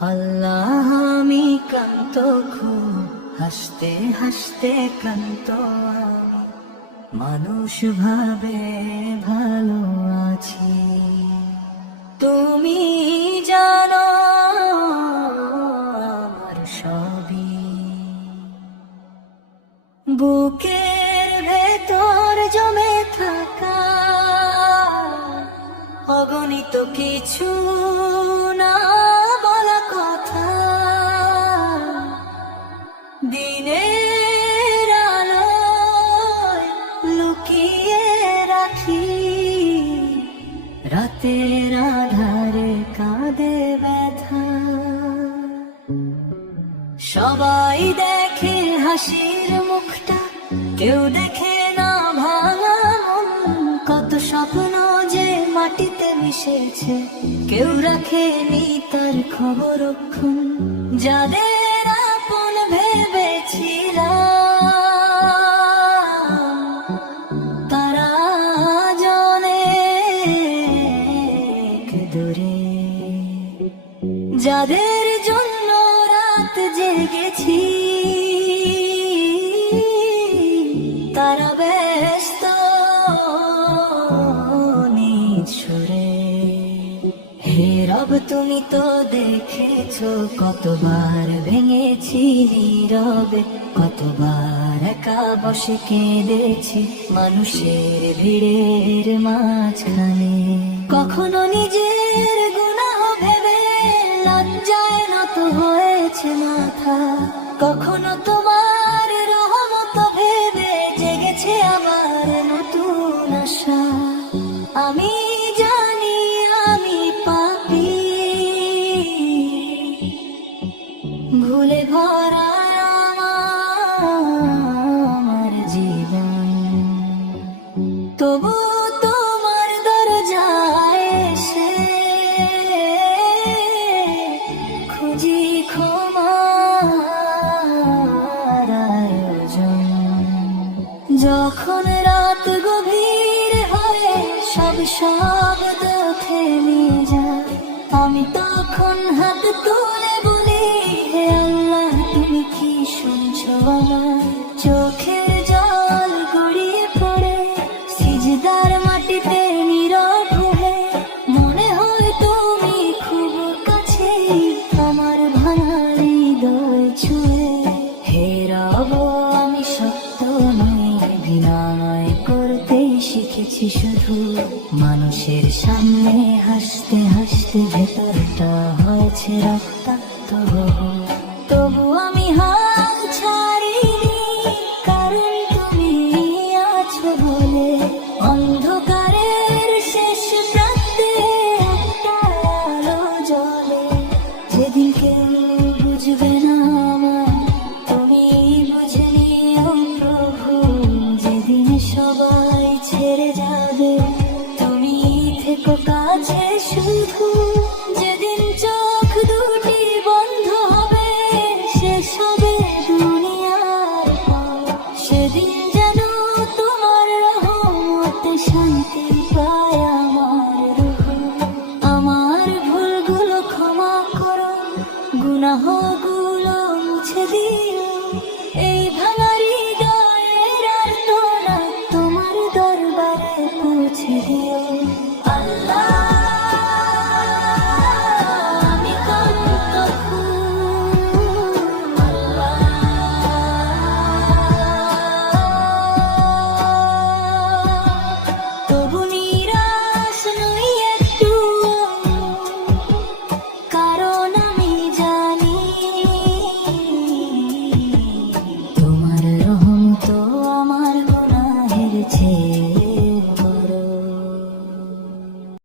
আল্লাহ আমি ক্লান্ত খুব, হাসতে হাসতে ক্লান্ত আমি, মানুষ ভাবে ভালো আছি। তুমি জানো আমার সবই, বুকের ভেতর জমে থাকা অগণিত কিছু না বলা কথা, দিনের আলোয় লুকিয়ে রাখি, রাতের আধারে কাঁদে ব্যথা। সবাই দেখে হাসির মুখটা, কেউ দেখে না ভাঙা মন। কত স্বপ্ন যে মাটিতে মিশেছে, কেউ রাখেনি তার খবরক্ষণ। যাদের আপন ভেবেছিলাম, তারা অনেক দূরে। যাদের জন্য রাত জেগেছি, তারা ব্যস্ত নিজ সুরে। হে রব তুমি তো দেখেছো, কতবার ভেঙেছি নীরবে, কতবার একা বসে কেঁদেছি মানুষের ভিড়ের মাঝখানে। কখনো নিজের গুনাহ ভেবে লজ্জায় নত হয়েছে মাথা, কখনো তোমার রহমত ভেবে জেগেছে আবার নতুন আশা। আমি জানি আমি পাপী, ভুলে ভরা আমার জীবন, তবু তোমার দরজায় এসে খুঁজি ক্ষমার আয়োজন। যখন রাত গভীর হয়ে সব শব্দ থেমে যায়, আমি তখন হাত তুলে বলি, হে আল্লাহ তুমি কি শুনছো আমার? চোখের জল গড়িয়ে পড়ে সিজদার মাটিতে নীরব হয়ে, মনে হয় তুমি খুব কাছে, আমার ভাঙা হৃদয় ছুঁয়ে। হে রব আমি সত্য নই, অভিনয় করতেই শিখেছি শুধু, মানুষের সামনে হাসতে হাসতে ভেতরটা হয়েছে রক্তাক্ত। তবু আমি হাল ছাড়িনি, কারণ তুমি আছো বলে। অন্ধকারের শেষ প্রান্তে একটা আলো জ্বলে, যেদিন কেউ বুঝবে না আমার, তুমি বুঝে নিও প্রভু। যেদিন সবাই ছেড়ে যাবে, তুমি থেকো কাছে শুধু। যেদিন চোখ দুটি বন্ধ হবে, শেষ হবে দুনিয়ার পথ, সেদিন যেন তোমার রহমতে শান্তি পায় আমার রূহ। আমার ভুলগুলো ক্ষমা করো, গুনাহগুলো মুছে দিও।